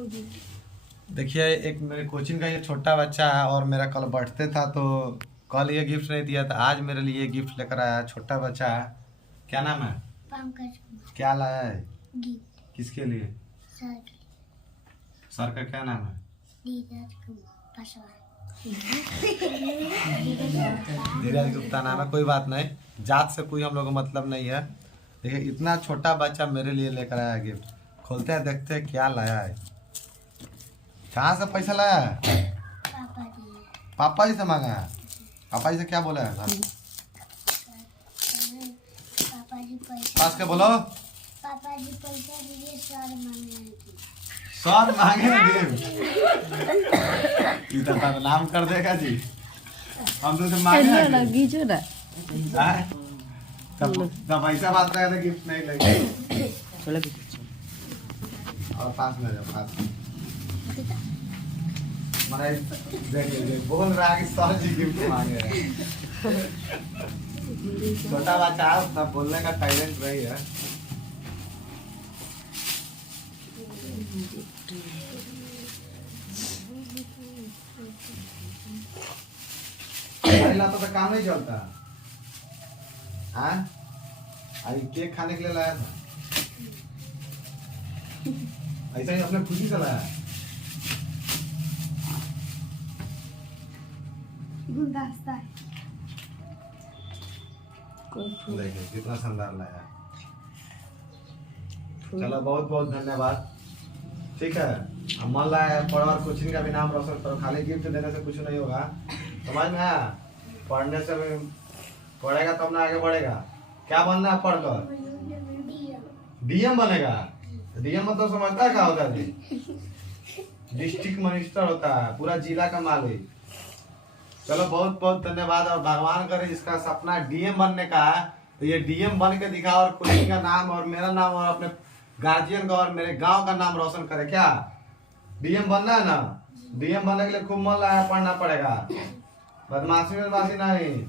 देखिए एक मेरे कोचिंग का ये छोटा बच्चा है और मेरा कल बर्थडे था, तो कल ये गिफ्ट नहीं दिया था, आज मेरे लिए गिफ्ट लेकर आया है। छोटा बच्चा है, क्या नाम है? पंकज। क्या लाया है? गिफ्ट किसके लिए? सर। सर का क्या नाम है? धीरज पासवान। धीरज गुप्ता नाम है। कोई बात नहीं, जात से कोई हम लोग को मतलब नहीं है। देखिए इतना छोटा बच्चा मेरे लिए लेकर आया है गिफ्ट। खोलते हैं, देखते हैं क्या लाया है। कहाँ से पैसा लाया है? पापा जी। पापा जी से मांगा है? पापा जी से क्या बोला है सर? पापा जी पैसा। पास के बोलो। पापा जी पैसा दीजिए, सर मांगे। सर मांगे गिफ्ट। इतना नाम कर देगा जी। हम तो से मांगे हैं तब पैसा बात रहे थे, गिफ्ट नहीं लगे। और पास में जाओ, पास में। मैंने देखिए बोल रहा है कि सर जी गिफ्ट मांगे हैं। छोटा बच्चा है, उतना बोलने का टैलेंट रही है। लाता तो काम नहीं चलता। हाँ, अरे केक खाने के लिए लाया था, ऐसा ही अपने खुशी से लाया। गुलदस्ता देखिए कितना शानदार लाया। चलो बहुत बहुत धन्यवाद। ठीक है, हम मन लाया पढ़ कोचिंग का भी नाम रोशन करो। खाली गिफ्ट देने से कुछ नहीं होगा, समझ में आया? पढ़ने से भी पढ़ेगा तब ना आगे बढ़ेगा। क्या बनना है पढ़कर? डीएम बनेगा। डीएम मतलब समझता है क्या होता है जी? डिस्ट्रिक्ट मिनिस्टर होता है, पूरा जिला का मालिक। चलो बहुत बहुत धन्यवाद। और भगवान करे इसका सपना डीएम बनने का है तो ये डीएम बन के दिखा और कोचिंग का नाम और मेरा नाम और अपने गार्जियन का और मेरे गांव का नाम रोशन करे। क्या डीएम बनना है ना? डीएम बनने के लिए खूब मन लगा, पढ़ना पड़ेगा, बदमाशी नहीं।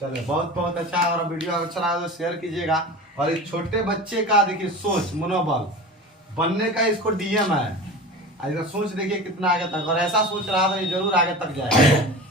चलो बहुत बहुत अच्छा। और वीडियो अच्छा लगा तो शेयर कीजिएगा। और इस छोटे बच्चे का देखिए सोच, मनोबल बनने का, इसको डीएम है। इसका सोच देखिए कितना आगे तक, और ऐसा सोच रहा था ये जरूर आगे तक जाएगा।